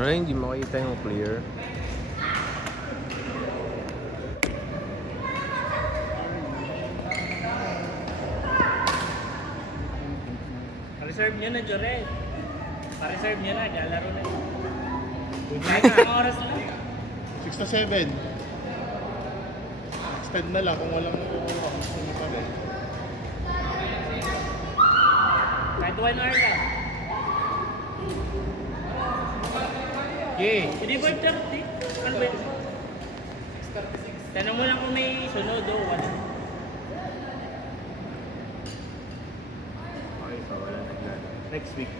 Ay, hindi makita yung clear. Reserve niya na, Jorel. Pa-reserve niya na, lalaro na. Ang oras na. 6 to 7. Extend na lang kung walang kukuha. Gusto mo pa rin. Kahit 1 hour lang. Yay! Hindi ba 30? Ano ba yun? 6:36. Tanong mo lang kung may sunod o wala. Okay, so wala naglan. Next week,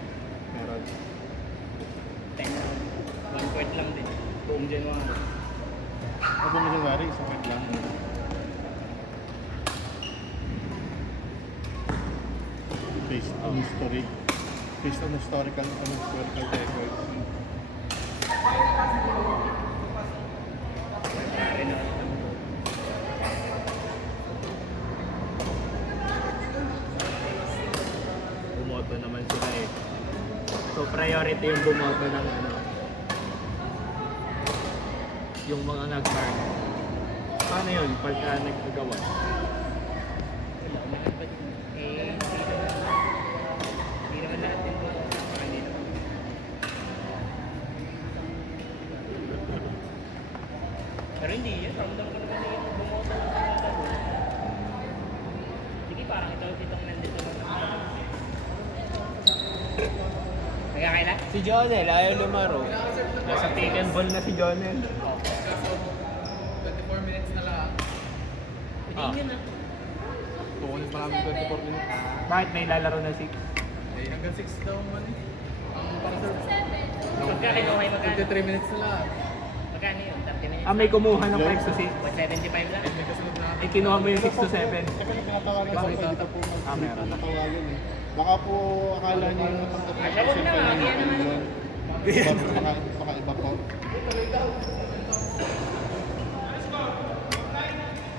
meron. 10. 1 point lang din. Buong January. Ano na January? Isang week lang. Based on history. Based on historical record. January na. Bumoto naman sila eh. So priority yung bumoto ng ano. Yung mga nag-mark. Paano yun pagka nagkagawa? Wala, umangat ba din? Hindi naman lahat din po. Hindi naman. Pero hindi yun. Ramdam ko naman yung bumoto ng mga tao. Sige, parang ito itong nandito naman. Kaya kailan? Si Jonel, ayaw lumaro. Nasa take and ball na si Jonel. 24 minutes na lang. Hindi yun ah. Kukunin pa namin 24 minutes. Bakit may lalaro na 6? Eh, hanggang 6 daw man eh. Ang para sa Pagka kinuha yung magkano? 23 minutes na lang. Magkano yun? 30 minutes? Ah, may kumuha ng 5 to 6. 175 lang? May kasunod na. Eh, kinuha mo yung 6 to 7. Teka lang, pinatawagan ko. Hindi ko po meron na. pinatawagan eh. Baka po akala niyo yung natanggap Ah, siya, huwag na, wag yan naman. Baka iba po.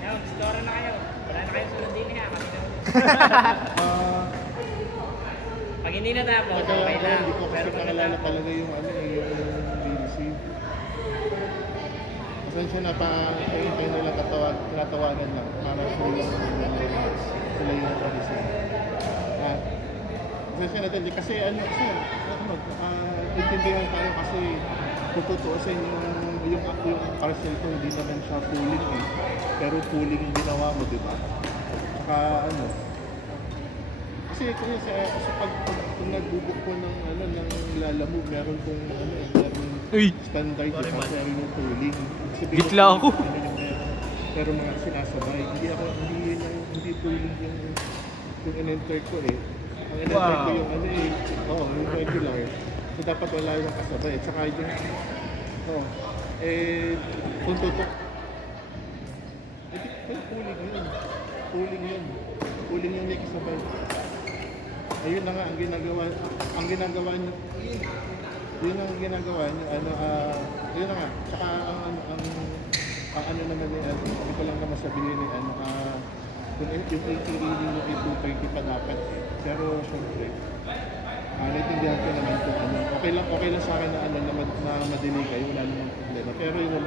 Yan, store na kayo. Wala na kayong sunod din ha. Kami na ulit. Ah, Pag hindi natapos, Kaya okay lang. hindi ko kasi Pero pag nakalala natapos, talaga yung BBC. Pasensya na pa, kayo nila tinatawagan lang. Para sila yung BBC. Pasensya natin, kasi intindihan tayo kasi kung tutuusin yung parcel ko, hindi naman siya pooling eh. Pero pooling yung ginawa mo, di ba? Saka kasi pag nagbubuk ko ng lalamove, meron pong meron standard yung kasi yung pooling. Gitla ako. Pero mga sinasabay, hindi pooling yung in-enter ko eh. Ang in-enter ko yung yung regular. So dapat wala yung kasabay. Tsaka yung kung tutok pooling yun may kasabay. Ayun na nga ang ginagawa niyo. Yun ang ginagawa niyo yun na nga. Tsaka ang ano naman hindi ko lang naman sabihin kung yung 80 reading mo ay 230 pa dapat pero syempre naiintindihan ko naman kung okay lang sa akin na madinig kayo, wala namang problema. Pero yun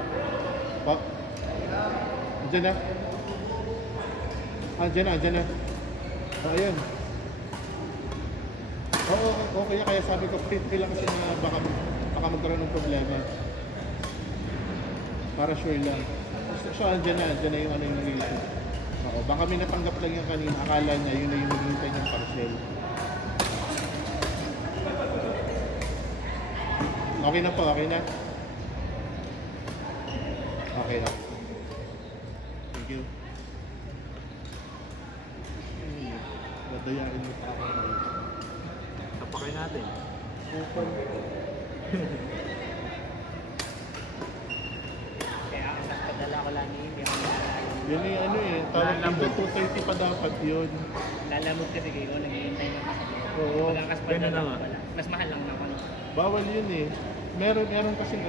andyan na. Ayun. Oo, okay. Kaya sabi ko, print lang kasi na baka magkaroon ng problema. Para sure lang. So, andyan na yung yung reason. Oo, baka may natanggap lang yung kanina. Akala niya, yun na yung naghihintay niyang parcel. Okay na po, okay na. Okay na. Thank you. Dadayain mo pa ako ngayon. Tapakay natin. Open. kaya ang nagpadala ko lang yung Yun yung tawag dito 230 pa dapat yun. lalamog kasi kayo, naghihintay ng kasabay. Oo, Pagkakas pa ganun na nga. Mas mahal lang naman. Bawal yun eh. Meron kasing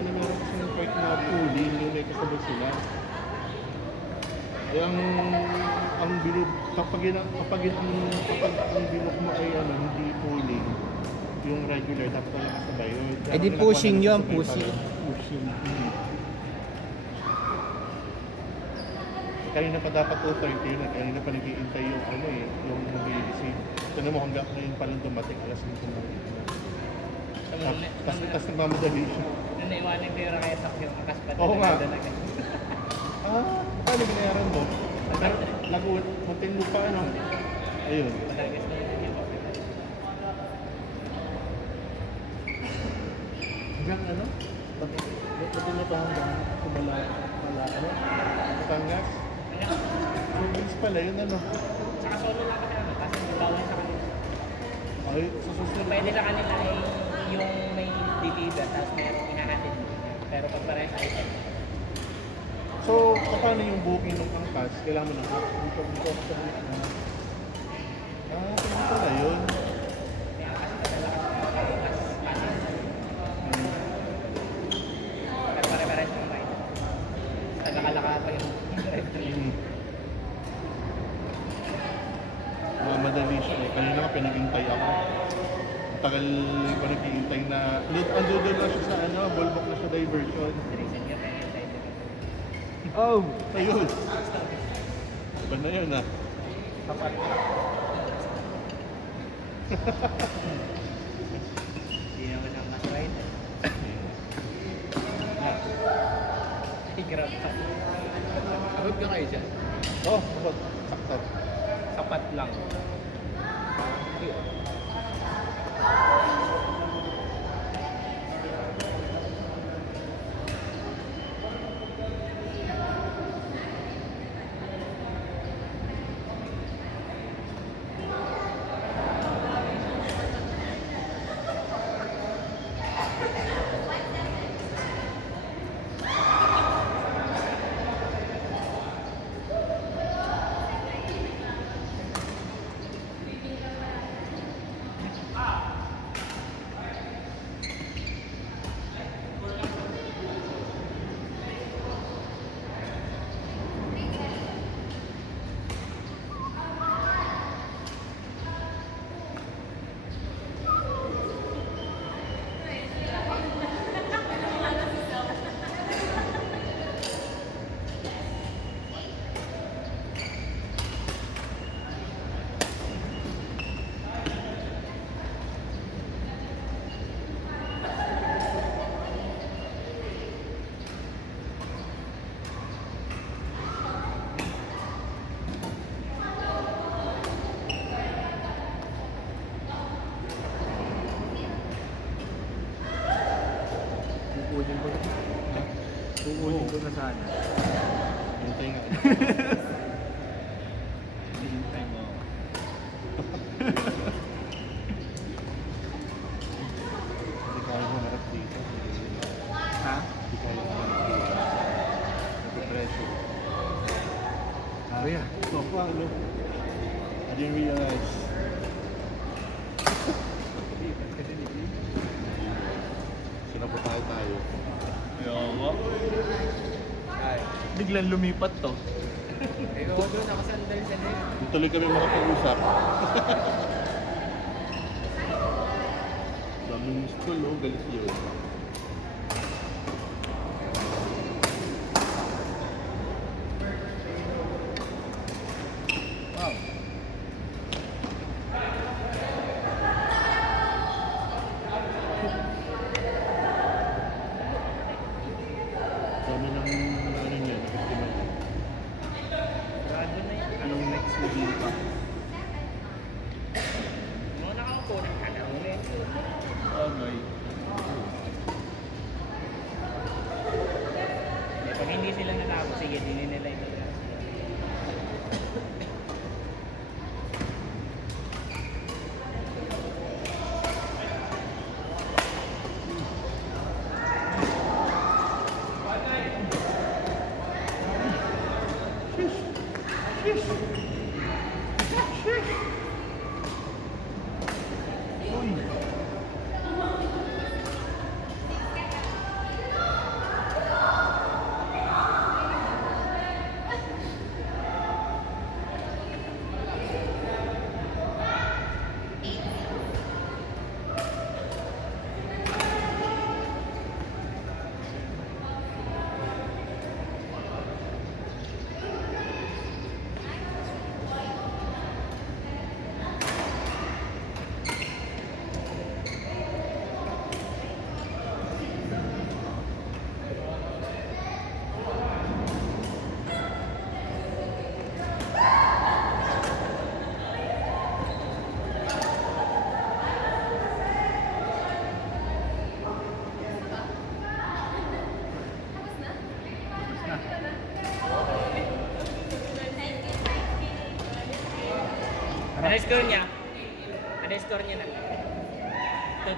part na pooling yung may kasabay sila. Ang bilog kapag ang bilog mo ay hindi pooling, yung regular, dapat wala kasabay yun. Kaya Eh di ang pushing ginagawa yun, namin pushing. sabay Pushing. pala. Kanina pa dapat 2:30 yun, kanina pa nag-iintay yung ano eh, yung mag-i-receive. Tignan mo hanggang ngayon pa lang dumating, alas 5 na. Tapos nagmamadali siya. Nung naiwanan ko yung raketak yung akas pa Oo nga. talaga. Paano binayaran mo? Lagot, matindi pa ano? Ayun. Malagas na yun yung Hanggang ano? Ba't na pa hanggang kumala, ano? Batangas? Province pala yun ano? Saka solo lang kami namin kasi bawal sa kanila. Ay, sa susunod. Pwede na kanila ay yung may deliver tapos mayroong hinahatid. Pero pag parehas item. So, paano yung booking ng angkas? Kailangan mo ng app? Dito ako sa gitna. Pwede pala yun. Kaya kasi padala kasi pasin. Pero pare-parehas yung ride. Taga-kalaka pa yung drive-thru. Madali siya eh. Kanina nga pinag-intay ako. Ang tagal ko nag-iintay na... Ando doon lang siya sa ano, Bolbok na siya diversion. Reason yun na yung side. Oh! Ayun. Iba na yun ah. Hindi naman ang mas ride. Ay, grab pa. Abot ka kayo dyan. Oh, abot. Sakto. Sapat lang. Kukunin ko. Kukunin ko na sana. Hintay nga. Hintay mo. Hindi kaya humarap dito. Ha? Hindi kaya humarap dito. Nag-pressure. Kuya. So, paano? I didn't realize. Sinabutan tayo. Ayoko. Ay. Biglang lumipat to. Ikaw doon, nakasandal sa net. Hindi tuloy kami makapag-usap. Daming miss call, oh. Galit yun. Wow. Dami ng ano niya, nakasiman. Grado na yun. Anong next na dito? Mga nakaupo ng kanaw eh. Okay. Pag hindi sila natapos, sige, hindi nila ito. Ano score niya? Ano score niya na? Tutuloy